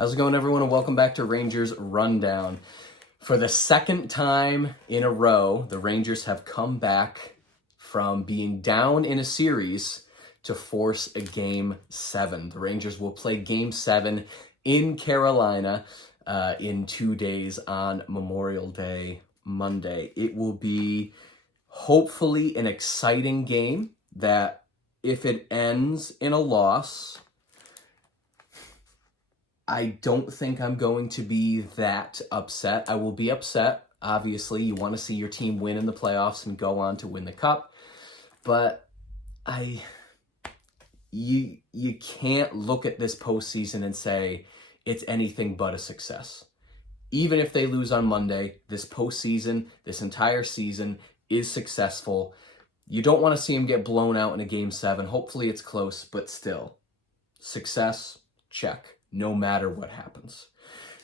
How's it going, everyone, and welcome back to Rangers Rundown. For the second time in a row, the Rangers have come back from being down in a series to force a Game 7. The Rangers will play Game 7 in Carolina in 2 days on Memorial Day, Monday. It will be hopefully an exciting game that, if it ends in a loss, I don't think I'm going to be that upset. I will be upset. Obviously, you want to see your team win in the playoffs and go on to win the cup. But you can't look at this postseason and say it's anything but a success. Even if they lose on Monday, this postseason, this entire season is successful. You don't want to see them get blown out in a Game 7. Hopefully it's close, but still. Success, check. No matter what happens.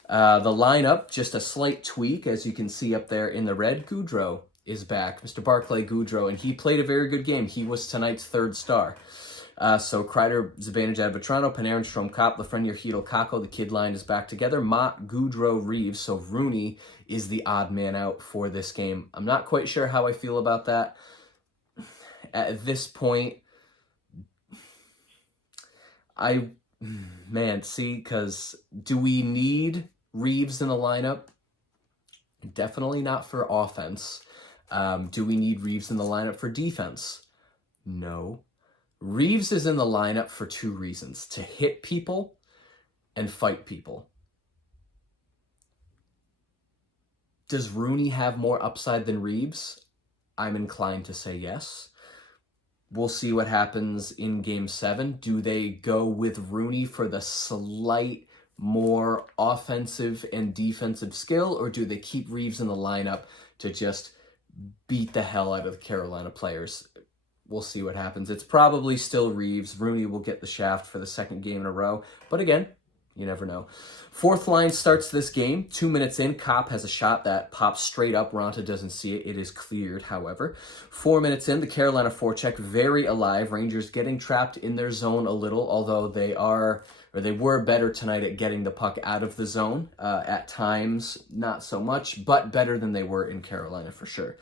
The lineup, just a slight tweak, as you can see up there in the red. Gaudreau is back, Mr. Barclay Gaudreau, and he played a very good game. He was tonight's third star. So Kreider, Zibanejad, Vetrano, Panarin, Strome, Kopp, Lafreniere, Chytil, Kakko. The kid line is back together. Motte, Gaudreau, Reeves. So Rooney is the odd man out for this game. I'm not quite sure how I feel about that. At this point, because do we need Reeves in the lineup? Definitely not for offense. Do we need Reeves in the lineup for defense? No. Reeves is in the lineup for two reasons: to hit people and fight people. Does Rooney have more upside than Reeves? I'm inclined to say yes. We'll see what happens in Game 7. Do they go with Rooney for the slight more offensive and defensive skill, or do they keep Reeves in the lineup to just beat the hell out of the Carolina players? We'll see what happens. It's probably still Reeves. Rooney will get the shaft for the second game in a row. But again, you never know. Fourth line starts this game. 2 minutes in, Kopp has a shot that pops straight up. Raanta doesn't see it. It is cleared, however. 4 minutes in, the Carolina forecheck very alive. Rangers getting trapped in their zone a little, although they were better tonight at getting the puck out of the zone. At times, not so much, but better than they were in Carolina for sure.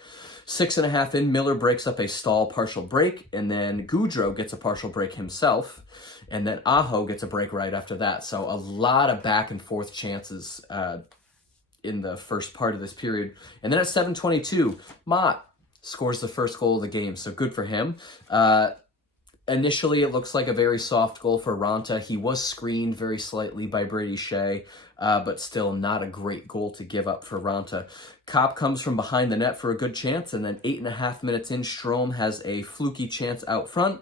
6.5 in, Miller breaks up a stall partial break, and then Gaudreau gets a partial break himself, and then Aho gets a break right after that. So a lot of back and forth chances in the first part of this period. And then at 7:22, Motte scores the first goal of the game, so good for him. Initially, it looks like a very soft goal for Raanta. He was screened very slightly by Brady Shea, but still not a great goal to give up for Raanta. Kopp comes from behind the net for a good chance, and then 8.5 minutes in, Strome has a fluky chance out front.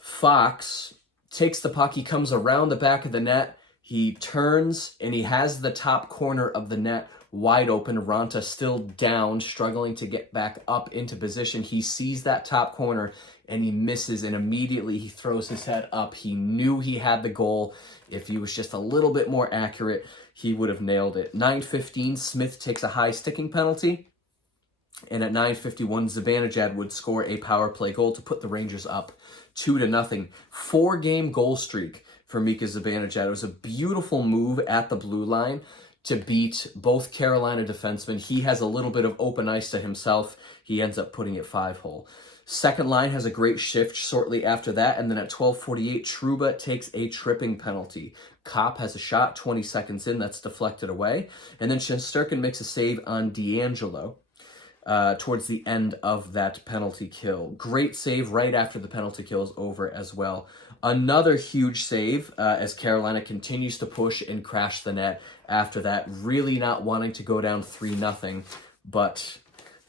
Fox takes the puck. He comes around the back of the net. He turns, and he has the top corner of the net wide open. Raanta still down, struggling to get back up into position. He sees that top corner, and he misses, and immediately he throws his head up. He knew he had the goal. If he was just a little bit more accurate, he would have nailed it. 9:15, Smith takes a high sticking penalty. And at 9:51, Zibanejad would score a power play goal to put the Rangers up 2-0. 4-game goal streak for Mika Zibanejad. It was a beautiful move at the blue line to beat both Carolina defensemen. He has a little bit of open ice to himself. He ends up putting it 5-hole. Second line has a great shift shortly after that, and then at 12:48, Trouba takes a tripping penalty. Kopp has a shot 20 seconds in, that's deflected away, and then Shesterkin makes a save on D'Angelo towards the end of that penalty kill. Great save right after the penalty kill is over as well. Another huge save as Carolina continues to push and crash the net after that, really not wanting to go down 3-0, but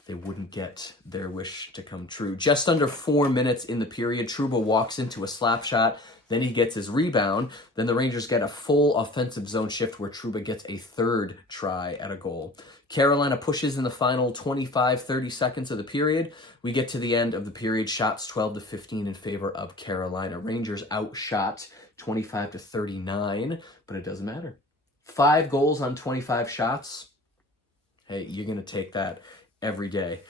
they wouldn't get their wish to come true. Just under 4 minutes in the period, Trouba walks into a slap shot, then he gets his rebound, then the Rangers get a full offensive zone shift where Trouba gets a third try at a goal. Carolina pushes in the final 25-30 seconds of the period. We get to the end of the period, shots 12-15 in favor of Carolina. Rangers outshot 25-39, but it doesn't matter. 5 goals on 25 shots. Hey, you're going to take that every day.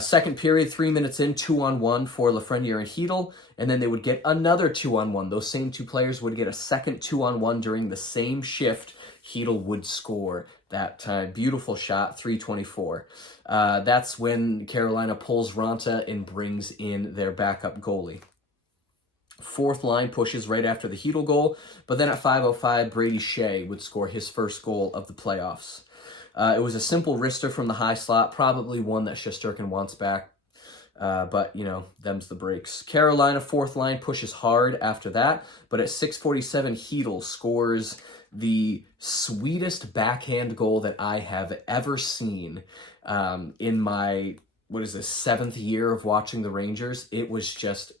Second period, 3 minutes in, 2-on-1 for Lafreniere and Heedle, and then they would get another 2-on-1. Those same two players would get a second 2-on-1 during the same shift. Heedle would score that time. Beautiful shot, 3:24. That's when Carolina pulls Ronta and brings in their backup goalie. Fourth line pushes right after the Heedle goal, but then at 5:05, Brady Shea would score his first goal of the playoffs. It was a simple wrister from the high slot, probably one that Shesterkin wants back. But, them's the breaks. Carolina, fourth line, pushes hard after that. But at 6:47, Heedle scores the sweetest backhand goal that I have ever seen in my, 7th year of watching the Rangers. It was just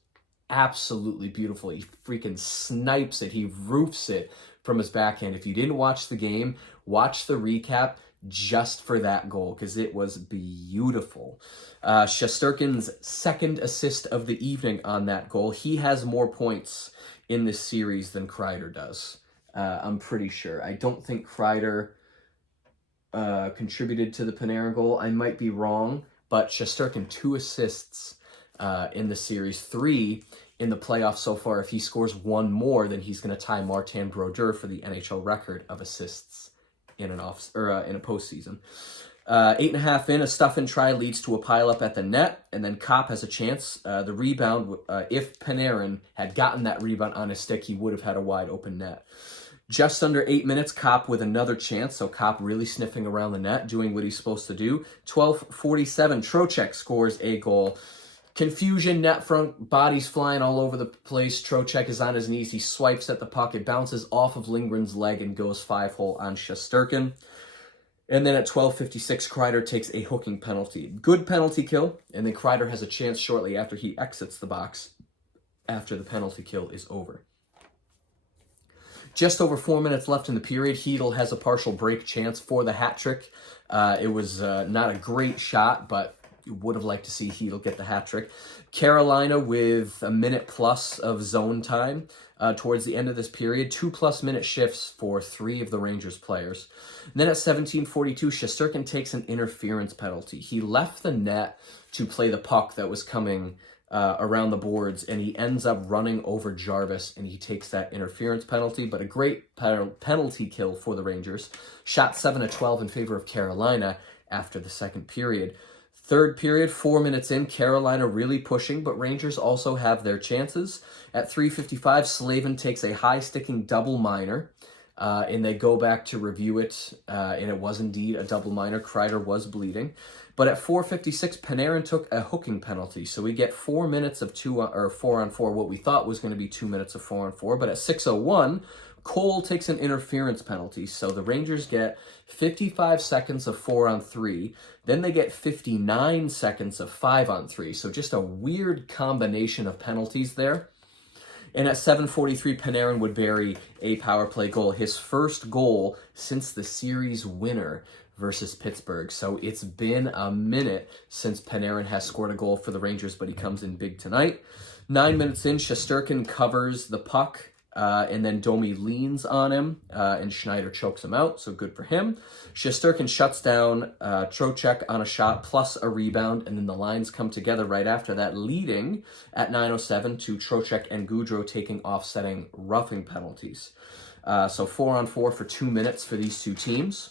absolutely beautiful. He freaking snipes it. He roofs it from his backhand. If you didn't watch the game, watch the recap just for that goal, because it was beautiful. Shesterkin's second assist of the evening on that goal. He has more points in this series than Kreider does. I'm pretty sure. I don't think Kreider contributed to the Panarin goal. I might be wrong, but Shesterkin 2 assists in the series, 3 in the playoffs so far. If he scores 1 more, then he's going to tie Martin Brodeur for the NHL record of assists in a postseason. 8.5 in, a stuff and try leads to a pileup at the net, and then Kopp has a chance. The rebound, if Panarin had gotten that rebound on his stick, he would have had a wide open net. Just under 8 minutes, Kopp with another chance, so Kopp really sniffing around the net, doing what he's supposed to do. 12:47, Trocheck scores a goal. Confusion, net front, bodies flying all over the place. Trocheck is on his knees. He swipes at the puck. It bounces off of Lindgren's leg and goes 5-hole on Shesterkin. And then at 12:56, Kreider takes a hooking penalty. Good penalty kill, and then Kreider has a chance shortly after he exits the box after the penalty kill is over. Just over 4 minutes left in the period. Heedle has a partial break chance for the hat trick. It was not a great shot, but you would have liked to see Heedle get the hat trick. Carolina with a minute plus of zone time towards the end of this period. 2+ minute shifts for 3 of the Rangers players. And then at 17:42, Shesterkin takes an interference penalty. He left the net to play the puck that was coming around the boards, and he ends up running over Jarvis, and he takes that interference penalty. But a great penalty kill for the Rangers. Shot 7-12 in favor of Carolina after the second period. Third period, 4 minutes in, Carolina really pushing, but Rangers also have their chances. At 3:55, Slavin takes a high-sticking double minor, and they go back to review it, and it was indeed a double minor. Kreider was bleeding. But at 4:56, Panarin took a hooking penalty, so we get 4 minutes of 4-on-4, what we thought was going to be 2 minutes of 4-on-4, but at 6:01, Cole takes an interference penalty, so the Rangers get 55 seconds of 4-on-3, then they get 59 seconds of 5-on-3, so just a weird combination of penalties there. And at 7:43, Panarin would bury a power play goal, his first goal since the series winner versus Pittsburgh. So it's been a minute since Panarin has scored a goal for the Rangers, but he comes in big tonight. 9 minutes in, Shesterkin covers the puck, and then Domi leans on him, and Schneider chokes him out, so good for him. Shesterkin shuts down Trocheck on a shot plus a rebound, and then the lines come together right after that, leading at 9:07 to Trocheck and Gaudreau taking offsetting roughing penalties. So 4-on-4 for 2 minutes for these two teams.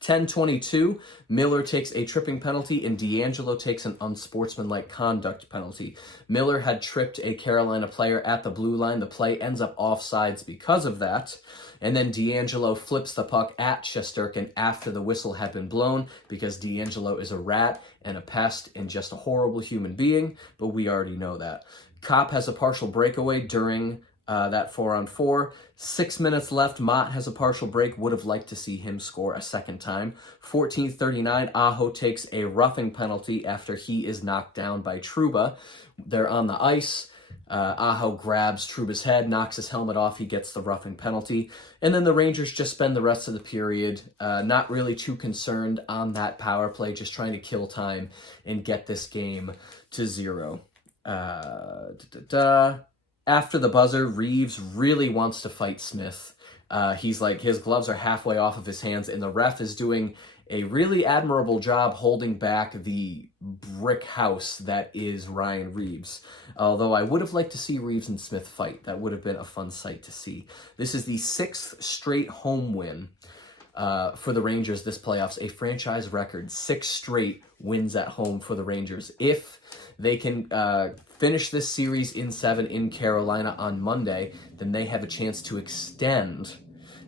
10:22, Miller takes a tripping penalty and D'Angelo takes an unsportsmanlike conduct penalty. Miller had tripped a Carolina player at the blue line. The play ends up offsides because of that. And then D'Angelo flips the puck at Shesterkin after the whistle had been blown, because D'Angelo is a rat and a pest and just a horrible human being, but we already know that. Kopp has a partial breakaway during that 4-on-4. 6 minutes left. Mott has a partial break. Would have liked to see him score a second time. 14:39, Aho takes a roughing penalty after he is knocked down by Trouba. They're on the ice. Aho grabs Trouba's head, knocks his helmet off. He gets the roughing penalty. And then the Rangers just spend the rest of the period not really too concerned on that power play, just trying to kill time and get this game to 0. After the buzzer, Reeves really wants to fight Smith. He's like, his gloves are halfway off of his hands, and the ref is doing a really admirable job holding back the brick house that is Ryan Reaves. Although I would have liked to see Reaves and Smith fight. That would have been a fun sight to see. This is the 6th straight home win for the Rangers this playoffs, a franchise record, 6 straight wins at home for the Rangers. If they can finish this series in 7 in Carolina on Monday, then they have a chance to extend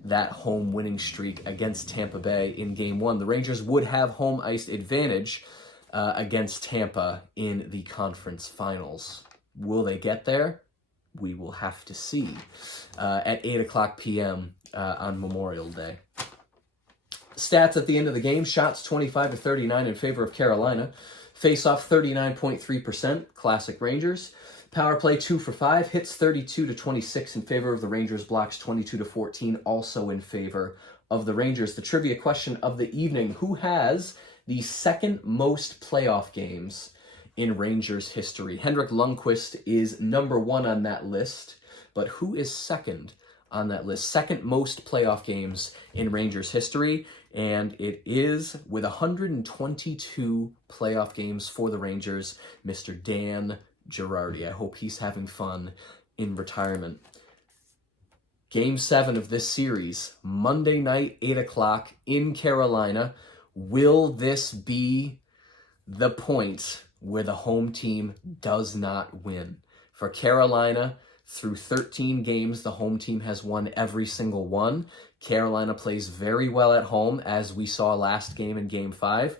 that home winning streak against Tampa Bay in Game 1. The Rangers would have home ice advantage against Tampa in the conference finals. Will they get there? We will have to see at 8 o'clock p.m. On Memorial Day. Stats at the end of the game: shots 25-39 in favor of Carolina. Face-off 39.3%, classic Rangers. Power play 2 for 5, hits 32-26 in favor of the Rangers, blocks 22-14, also in favor of the Rangers. The trivia question of the evening: who has the second most playoff games in Rangers history? Henrik Lundqvist is number 1 on that list, but who is second on that list? Second most playoff games in Rangers history, and it is, with 122 playoff games for the Rangers, Mr. Dan Girardi. I hope he's having fun in retirement. Game 7 of this series, Monday night, 8 o'clock in Carolina. Will this be the point where the home team does not win? For Carolina, through 13 games, the home team has won every single one. Carolina plays very well at home, as we saw last game in Game 5.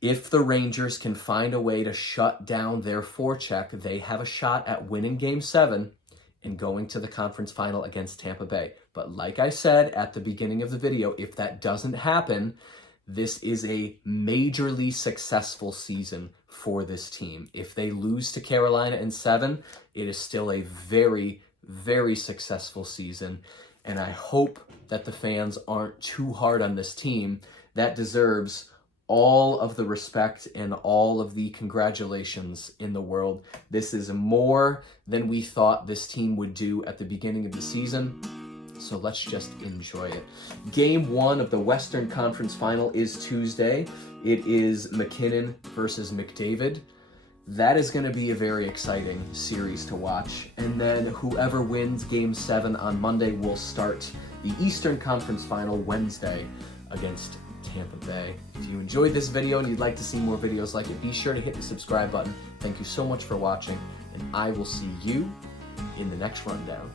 If the Rangers can find a way to shut down their forecheck, they have a shot at winning Game 7 and going to the conference final against Tampa Bay. But like I said at the beginning of the video, if that doesn't happen, this is a majorly successful season for this team. If they lose to Carolina in 7, it is still a very, very successful season. And I hope that the fans aren't too hard on this team. That deserves all of the respect and all of the congratulations in the world. This is more than we thought this team would do at the beginning of the season. So let's just enjoy it. Game 1 of the Western Conference Final is Tuesday. It is MacKinnon versus McDavid. That is going to be a very exciting series to watch. And then whoever wins Game 7 on Monday will start the Eastern Conference Final Wednesday against Tampa Bay. If you enjoyed this video and you'd like to see more videos like it, be sure to hit the subscribe button. Thank you so much for watching, and I will see you in the next rundown.